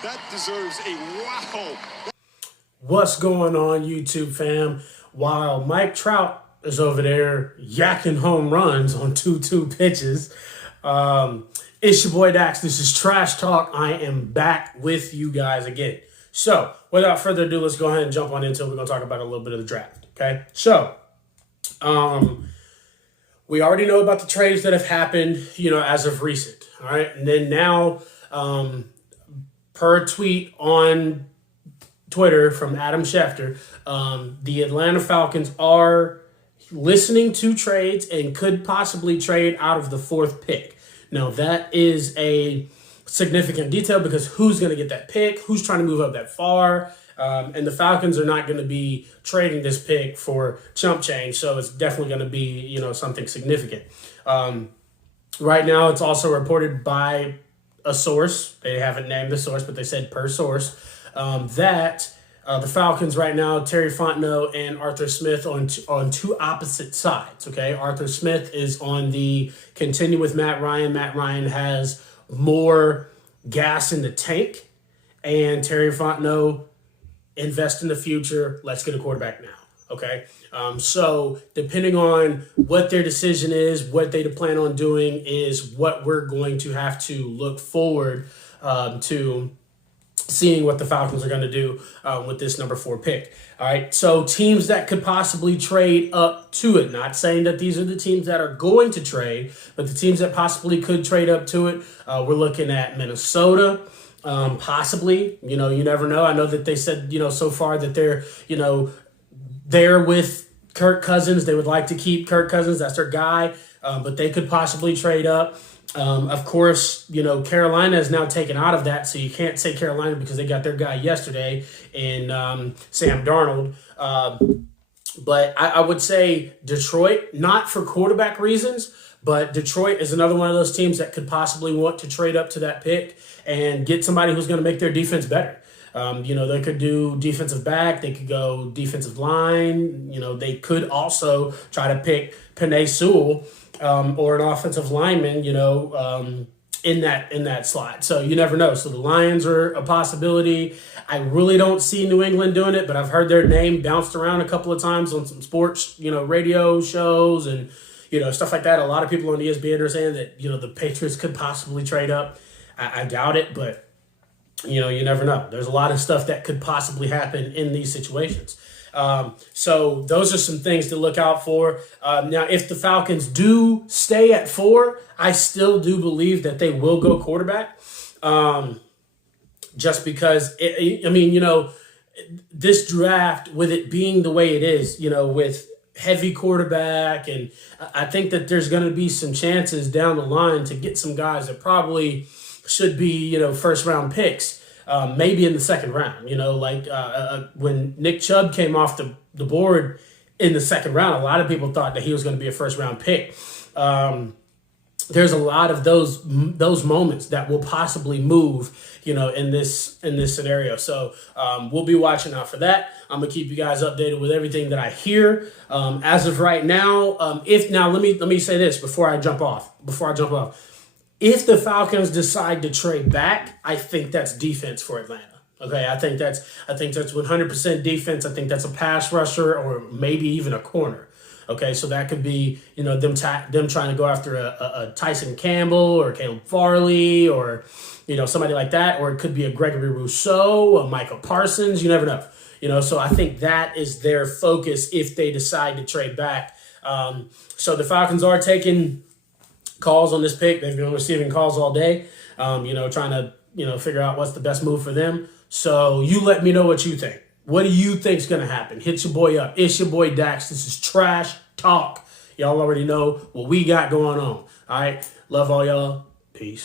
That deserves a wow. What's going on, YouTube fam? While Mike Trout is over there yakking home runs on 2-2 pitches, it's your boy Dax. This is Trash Talk. I am back with you guys again. So, without further ado, let's go ahead and jump on into it. We're going to talk about a little bit of the draft, okay? So, we already know about the trades that have happened, as of recent, all right? And then now, per tweet on Twitter from Adam Schefter, the Atlanta Falcons are listening to trades and could possibly trade out of the 4th pick. Now, that is a significant detail because who's going to get that pick? Who's trying to move up that far? And the Falcons are not going to be trading this pick for chump change, so it's definitely going to be, something significant. Right now, it's also reported by a source. They haven't named the source, but they said per source that the Falcons right now, Terry Fontenot and Arthur Smith on two opposite sides. Okay, Arthur Smith is on the continue with Matt Ryan. Matt Ryan has more gas in the tank, and Terry Fontenot, invest in the future. Let's get a quarterback now. Okay, so depending on what their decision is, what they plan on doing is what we're going to have to look forward to seeing what the Falcons are going to do with this number 4 pick. All right, so teams that could possibly trade up to it, not saying that these are the teams that are going to trade, but the teams that possibly could trade up to it, we're looking at Minnesota, possibly, you never know. I know that they said, so far that they're, they're with Kirk Cousins. They would like to keep Kirk Cousins. That's their guy, but they could possibly trade up. Of course, Carolina is now taken out of that, so you can't say Carolina because they got their guy yesterday in Sam Darnold. But I would say Detroit, not for quarterback reasons, but Detroit is another one of those teams that could possibly want to trade up to that pick and get somebody who's going to make their defense better. They could do defensive back. They could go defensive line. They could also try to pick Penei Sewell or an offensive lineman, in that slot. So you never know. So the Lions are a possibility. I really don't see New England doing it, but I've heard their name bounced around a couple of times on some sports, radio shows and, stuff like that. A lot of people on ESPN are saying that, the Patriots could possibly trade up. I doubt it, but you never know. There's a lot of stuff that could possibly happen in these situations. So those are some things to look out for. Now, if the Falcons do stay at 4, I still do believe that they will go quarterback. Just because, this draft, with it being the way it is, with heavy quarterback, and I think that there's going to be some chances down the line to get some guys that probably should be, first round picks, maybe in the 2nd round, when Nick Chubb came off the board in the 2nd round, a lot of people thought that he was going to be a first round pick. There's a lot of those moments that will possibly move, in this scenario. So we'll be watching out for that. I'm gonna keep you guys updated with everything that I hear. As of right now, let me say this before I jump off. If the Falcons decide to trade back, I think that's defense for Atlanta. Okay, I think that's 100% defense. I think that's a pass rusher or maybe even a corner. Okay, so that could be them trying to go after a Tyson Campbell or Caleb Farley or somebody like that, or it could be a Gregory Rousseau, a Michael Parsons. You never know. So I think that is their focus if they decide to trade back. So the Falcons are taking calls on this pick. They've been receiving calls all day, trying to, figure out what's the best move for them. So you let me know what you think. What do you think's going to happen? Hit your boy up. It's your boy Dax. This is Trash Talk. Y'all already know what we got going on. All right. Love all y'all. Peace.